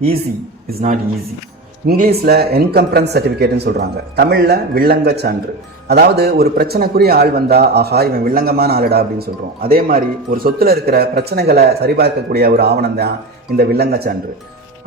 Easy is not easy இங்கிலீஷில் என்கம்ப்ரன்ஸ் சர்டிஃபிகேட்னு சொல்கிறாங்க தமிழில் வில்லங்க சான்று. அதாவது ஒரு பிரச்சனைக்குரிய ஆள் வந்தால் ஆஹா இவன் வில்லங்கமான ஆளுடா அப்படின்னு சொல்கிறோம் அதே மாதிரி ஒரு சொத்துல இருக்கிற பிரச்சனைகளை சரிபார்க்கக்கூடிய ஒரு ஆவணம் தான் இந்த வில்லங்க சான்று.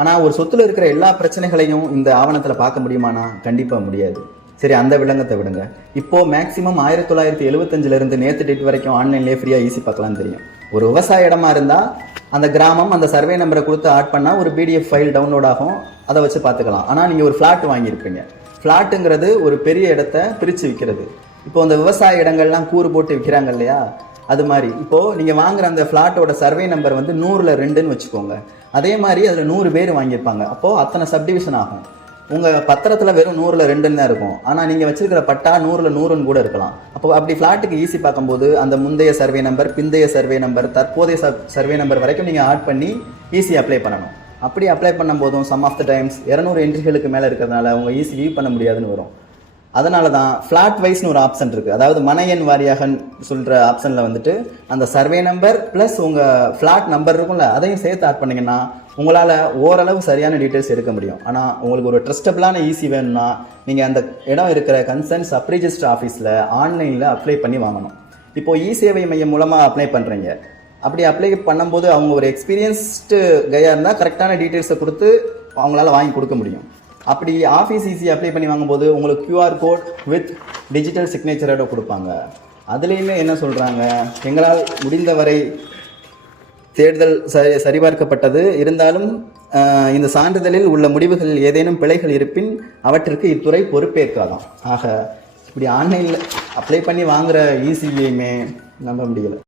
ஆனால் ஒரு சொத்தில் இருக்கிற எல்லா பிரச்சனைகளையும் இந்த ஆவணத்தில் பார்க்க முடியுமானா? கண்டிப்பாக முடியாது. சரி அந்த வில்லங்கத்தை விடுங்க. இப்போது மேக்ஸிமம் ஆயிரத்தி தொள்ளாயிரத்தி எழுபத்தஞ்சிலேருந்து நேற்று டேட் வரைக்கும் ஆன்லைன்லேயே ஃப்ரீயாக ஈஸி பார்க்கலாம்னு தெரியும். ஒரு விவசாய இடமா இருந்தால் அந்த கிராமம் அந்த சர்வே நம்பரை கொடுத்து ஆட் பண்ணால் ஒரு பிடிஎஃப் ஃபைல் டவுன்லோட் ஆகும். அதை வச்சு பார்த்துக்கலாம். ஆனால் நீங்கள் ஒரு ஃப்ளாட் வாங்கியிருப்பீங்க. ஃப்ளாட்டுங்கிறது ஒரு பெரிய இடத்த பிரித்து விற்கிறது இப்போ அந்த விவசாய இடங்கள்லாம் கூறு போட்டு விற்கிறாங்க இல்லையா? அது மாதிரி. இப்போது நீங்கள் வாங்குற அந்த ஃப்ளாட்டோட சர்வே நம்பர் வந்து நூறில் ரெண்டுன்னு வச்சுக்கோங்க. அதே மாதிரி அதில் நூறு பேர் வாங்கியிருப்பாங்க. அப்போது அத்தனை சப்டிவிஷன் ஆகும். உங்கள் பத்திரத்தில் வெறும் நூறில் ரெண்டுன்னு தான் இருக்கும். ஆனால் நீங்கள் வச்சிருக்கிற பட்டா நூறில் நூறுன்னு கூட இருக்கலாம். அப்போ அப்படி ஃபிளாட்டுக்கு ஈஸி பார்க்கும்போது அந்த முந்தைய சர்வே நம்பர் பிந்தைய சர்வே நம்பர் தற்போதைய சர்வே நம்பர் வரைக்கும் நீங்கள் ஆட் பண்ணி ஈஸி அப்ளை பண்ணணும். அப்படி அப்ளை பண்ணும்போதும் சம் ஆஃப் த டைம்ஸ் இரநூறு என்ட்ரிகளுக்கு மேலே இருக்கிறதுனால அவங்க ஈஸி வியூ பண்ண முடியாதுன்னு வரும். அதனால தான் ஃப்ளாட் வைஸ்னு ஒரு ஆப்ஷன் இருக்குது அதாவது மன எண் வாரியாக சொல்கிற ஆப்ஷனில் வந்துட்டு அந்த சர்வே நம்பர் ப்ளஸ் உங்கள் ஃப்ளாட் நம்பர் இருக்கும்ல அதையும் சேர்த்து ஆட் பண்ணிங்கன்னா உங்களால் ஓரளவு சரியான டீட்டெயில்ஸ் எடுக்க முடியும். ஆனால் உங்களுக்கு ஒரு ட்ரஸ்டபிளான ஈஸி வேணும்னா நீங்கள் அந்த இடம் இருக்கிற கன்சர்ன் சப்ரிஜிஸ்டர் ஆஃபீஸில் ஆன்லைனில் அப்ளை பண்ணி வாங்கணும். இப்போது இ சேவை மையம் மூலமாக அப்ளை பண்ணுறீங்க அப்படி அப்ளை பண்ணும்போது அவங்க ஒரு எக்ஸ்பீரியன்ஸ்டு கையாக இருந்தால் கரெக்டான டீட்டெயில்ஸை கொடுத்து அவங்களால வாங்கி கொடுக்க முடியும். அப்படி ஆஃபீஸ் ஈஸி அப்ளை பண்ணி வாங்கும்போது உங்களுக்கு க்யூஆர் கோட் வித் டிஜிட்டல் சிக்னேச்சரோட கொடுப்பாங்க. அதுலேயுமே என்ன சொல்கிறாங்க எங்களால் முடிந்தவரை தேர்தல் சரி சரிபார்க்கப்பட்டது. இருந்தாலும் இந்த சான்றிதழில் உள்ள முடிவுகளில் ஏதேனும் பிழைகள் இருப்பின் அவற்றிற்கு இத்துறை பொறுப்பேற்காதாம். ஆக இப்படி ஆன்லைனில் அப்ளை பண்ணி வாங்குகிற ஈஸியையுமே நம்ப முடியலை.